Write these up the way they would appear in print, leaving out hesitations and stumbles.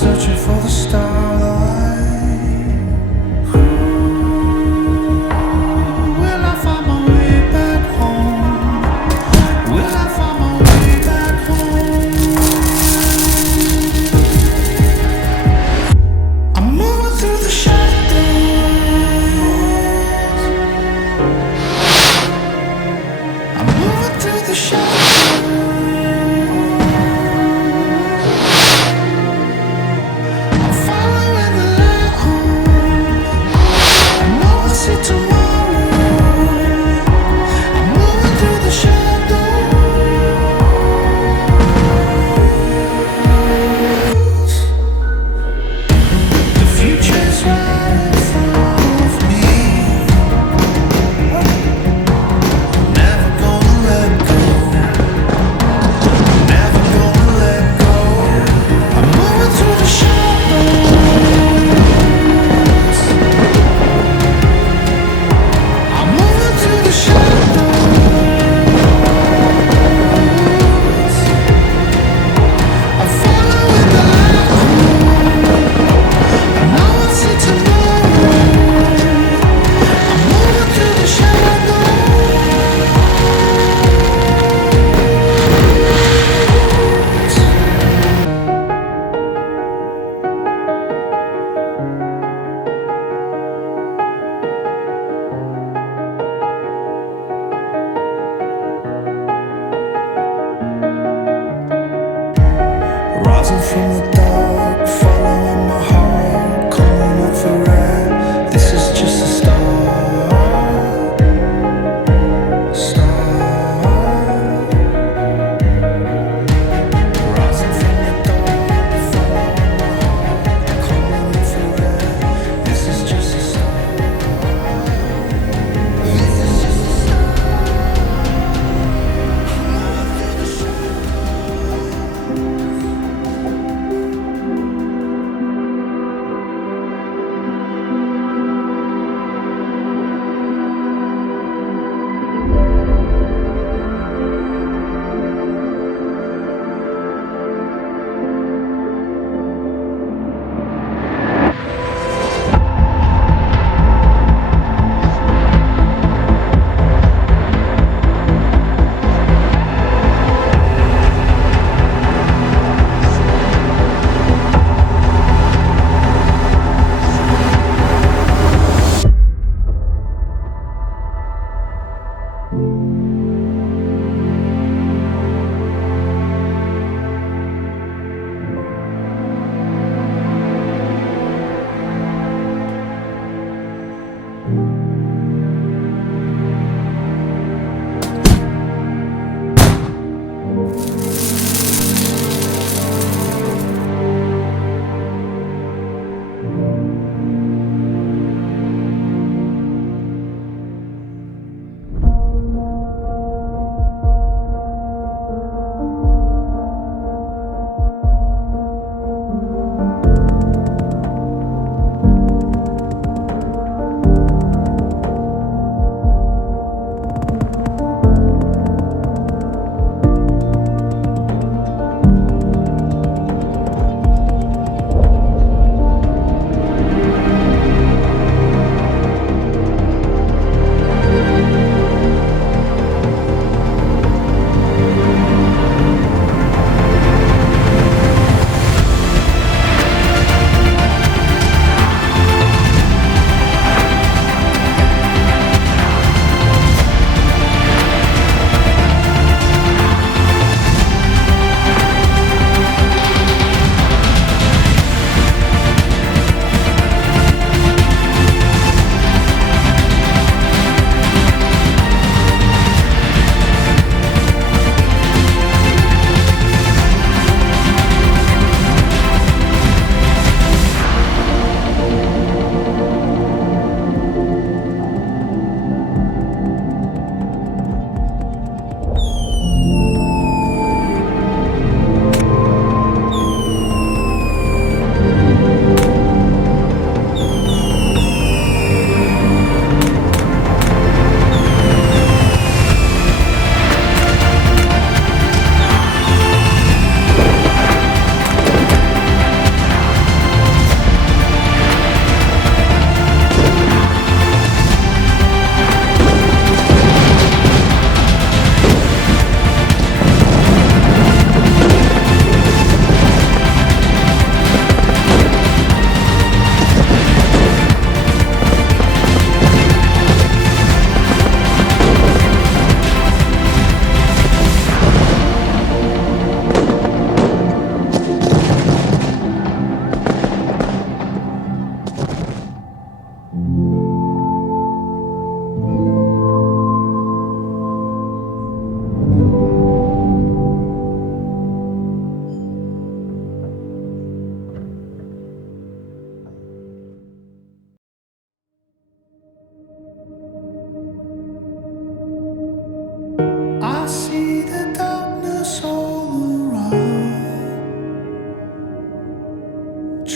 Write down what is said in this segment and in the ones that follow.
searching for the starlight. Will I find my way back home? Will I find my way back home? I'm moving through the shadows. I'm moving through the shadows.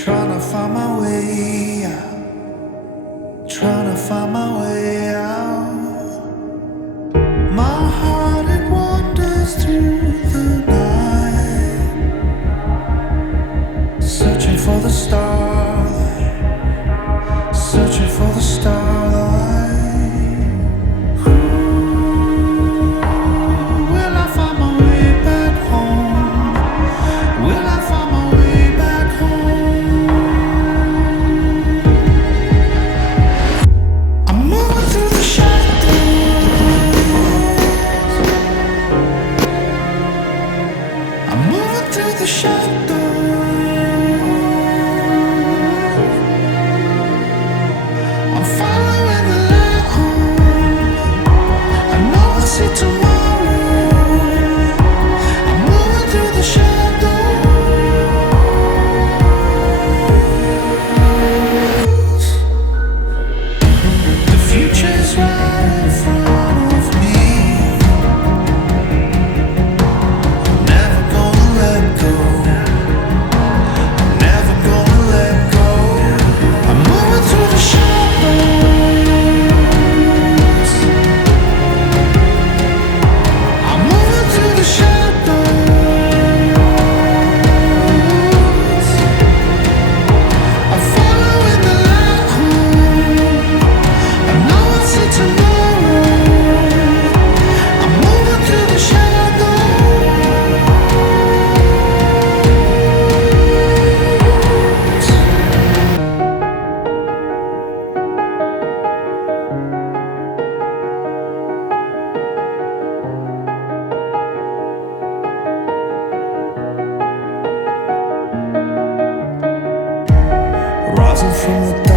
Trying to find my way out. Trying to find my way out. My heart it wanders through the night, searching for the starlight, searching for the starlight. Will I find my way back home? Will I find my way back home? I'm moving through the shadows. I'm moving through the shadows. I'm following the light home. I know I'll see tomorrow. I'm moving through the shadows. The future's right in front of me. Never gonna let go. Never gonna let go. I'm moving through the shadows. I'm moving through the shadows. I'm following the light home. I know I'll see tomorrow. I'm moving through the shadows. Rising from the dark.